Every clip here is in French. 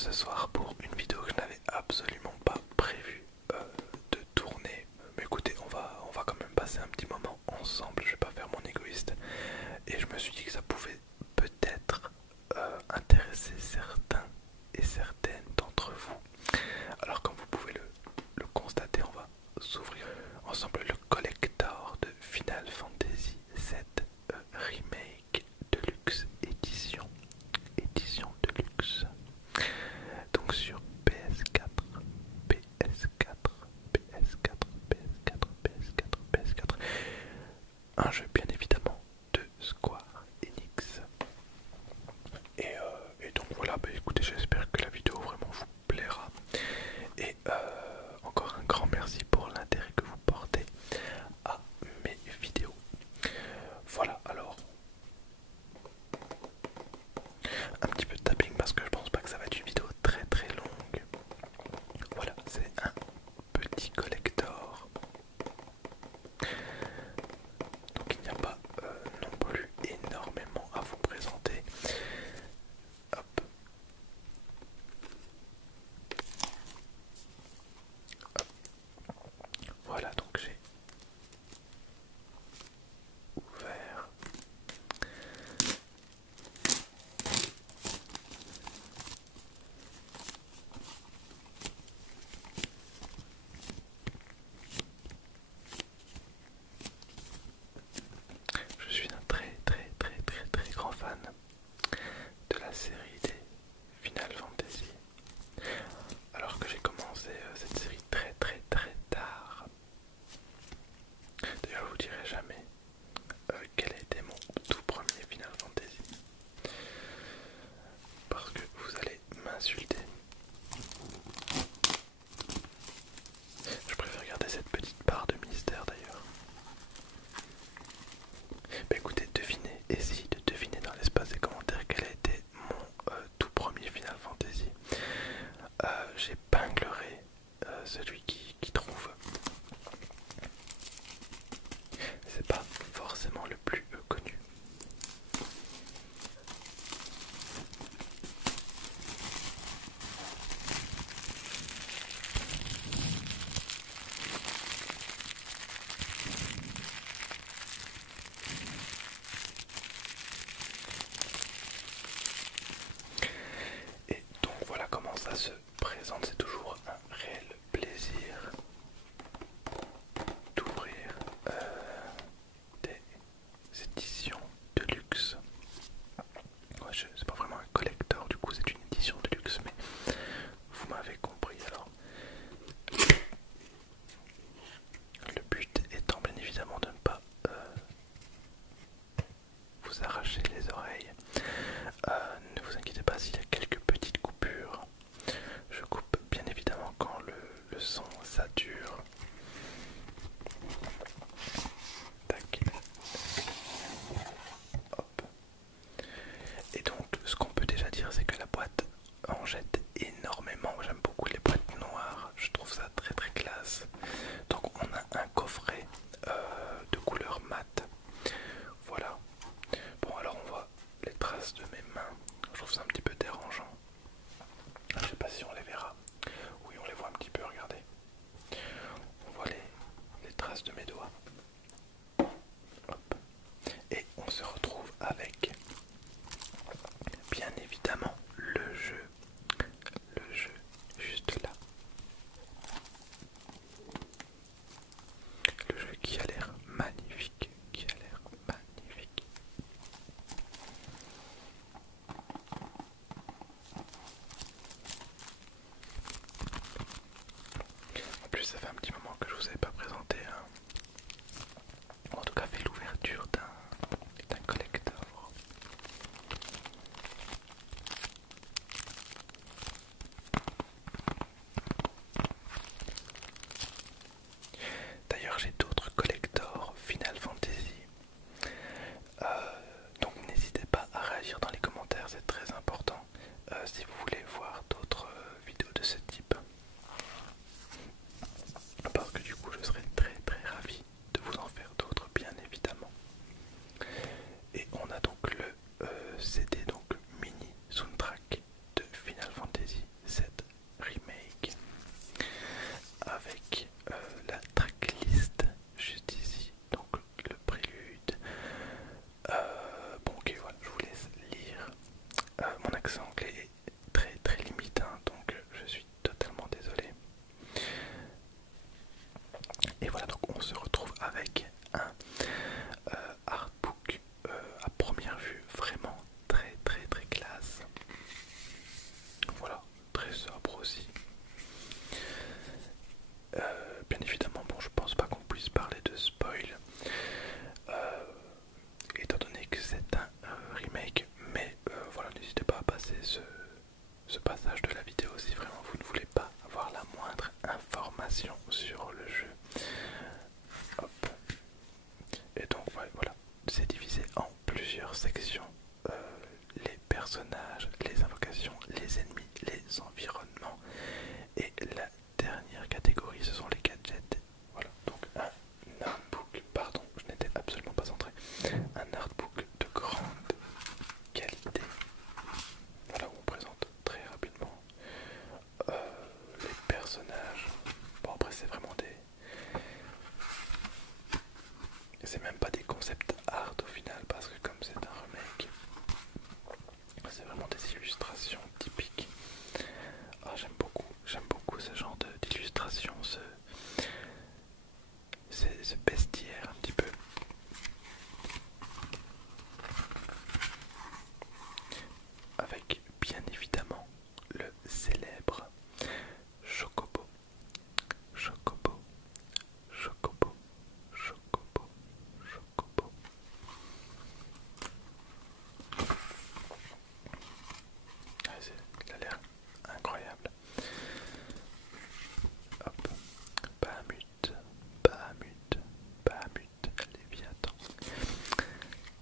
ce soir pour une vidéo que je n'avais absolument pas prévu de tourner. Mais écoutez, on va quand même passer un petit moment ensemble, je vais pas faire mon égoïste. Et je me suis dit que ça pouvait peut-être intéresser certains et certaines d'entre vous. Alors comme vous pouvez le constater, on va s'ouvrir ensemble le collector de Final Fantasy VII Remake Deluxe Édition. Édition Deluxe. Donc sur PS4, PS4, PS4, PS4, PS4, PS4. Un jeu bien évidemment de Square Enix. Et donc voilà, bah écoutez, j'espère que la vidéo vraiment vous plaira. Et encore un grand merci pour l'intérêt que vous portez à mes vidéos. Voilà, alors un petit peu de tapping parce que je pense pas que ça va être une vidéo très très longue. Voilà, c'est un petit collector. Donc il n'y a pas non plus énormément à vous présenter. Hop. Hop. Voilà, donc j'ai ouvert. Je suis un très grand fan de la série des Final Fantasy. Alors que j'ai commencé cette série très tard. D'ailleurs, je vous dirai jamais quel a été mon tout premier Final Fantasy. Parce que vous allez m'insulter. Je préfère garder cette petite part de mystère d'ailleurs. Bah écoutez, devinez, essayez de deviner dans l'espace des commentaires quel a été mon tout premier Final Fantasy. J'épinglerai celui qui trouve. C'est pas forcément le plus connu. passage de la vidéo si vraiment vous ne voulez pas avoir la moindre information sur le jeu. Hop. Et donc voilà, c'est divisé en plusieurs sections. Les personnages, les invocations, les ennemis, les environnements. Et la dernière catégorie, ce sont les gadgets. Voilà, donc un artbook, pardon, je n'étais absolument pas centré. Un artbook de grande qualité. Voilà où on présente très rapidement les personnages. Bon, après, c'est vraiment des. C'est même pas des concepts art au final, parce que comme c'est un remake, c'est vraiment des illustrations typiques. Ah, j'aime beaucoup ce genre d'illustration, ce bestiaire un petit peu. Avec bien évidemment le célèbre Chocobo, Chocobo, Chocobo, Chocobo, Chocobo. Ah, il a l'air incroyable. Hop, Bahamut, Bahamut, Bahamut, Léviathan,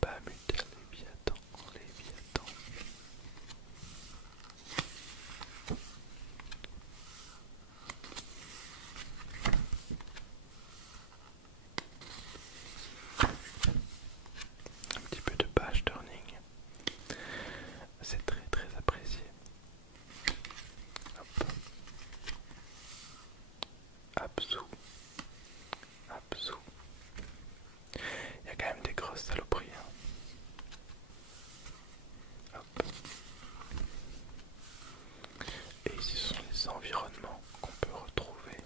Bahamut, Léviathan, Léviathan. Un petit peu de page turning, c'est très très apprécié. Hop. Absu, Absu. Il y a quand même des grosses saloperies. Hein. Hop. Et ici ce sont les environnements qu'on peut retrouver.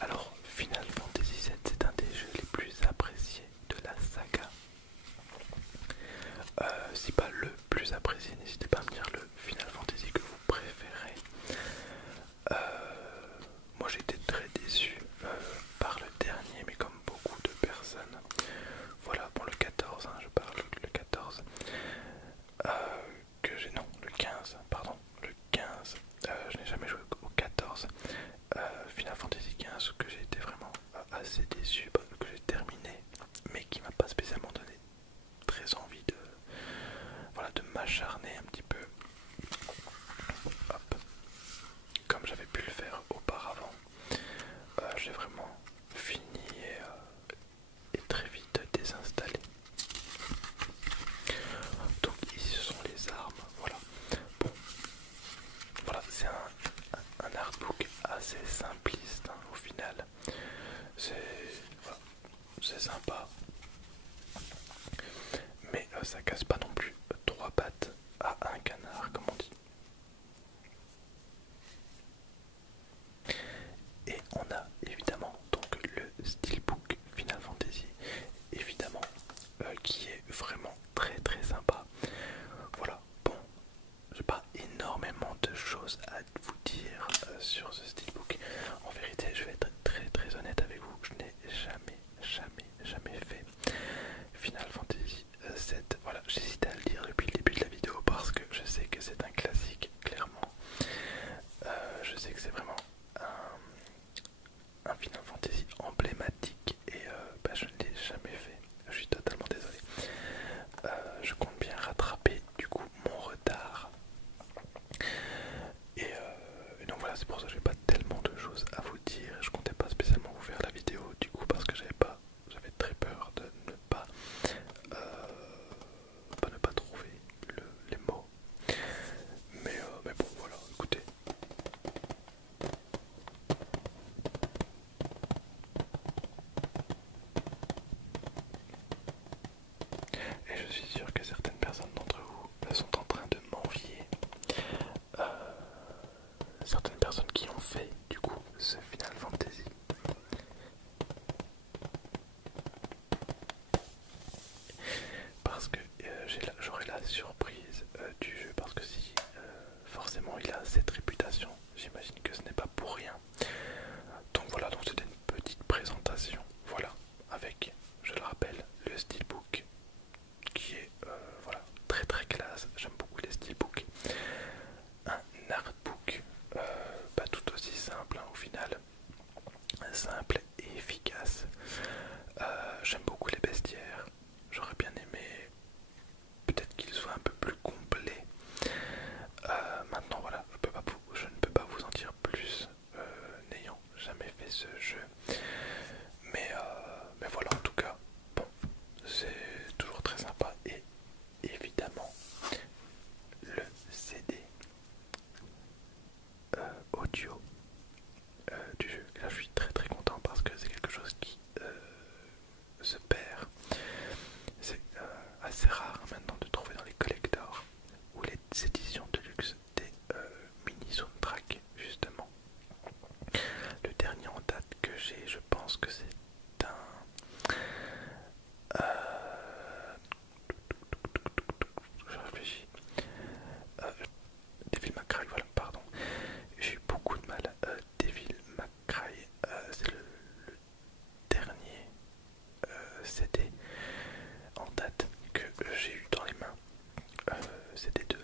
Alors, Final Fantasy VII, c'est un des jeux les plus appréciés de la saga. Si pas le plus apprécié, n'hésitez pas à me dire le Final Fantasy que vous préférez. Moi j'ai été très déçu par le dernier, mais comme beaucoup de personnes. Voilà, pour le 14, hein, je parle le 14. Que j'ai, non, le 15, pardon, le 15. Je n'ai jamais joué au 14. Final Fantasy 15, que j'ai été vraiment assez déçu, que j'ai terminé, mais qui m'a pas spécialement donné très envie de, voilà, de m'acharner un petit peu. Hop. Comme j'avais pu le faire auparavant. J'ai vraiment fini et très vite désinstallé. Donc ici ce sont les armes, voilà. Bon, voilà, c'est un artbook assez simpliste hein, au final. Voilà, c'est sympa, mais ça casse pas non plus trois pattes à un canard comme on dit. Et on a évidemment donc le Steelbook Final Fantasy, évidemment, qui est vraiment très très sympa. Voilà, bon, j'ai pas énormément de choses à vous dire sur ce Steelbook. En vérité, je vais être très très honnête avec vous, je n'ai jamais fait Final Fantasy 7. Voilà, j'hésite à le dire depuis le début de la vidéo parce que je sais que c'est un classique, clairement. Je sais que c'est vraiment un Final Fantasy emblématique et je ne l'ai jamais fait. Je suis totalement désolé. Je compte bien rattraper du coup mon retard. Et donc voilà, c'est pour ça que je vais pas tellement c'était deux.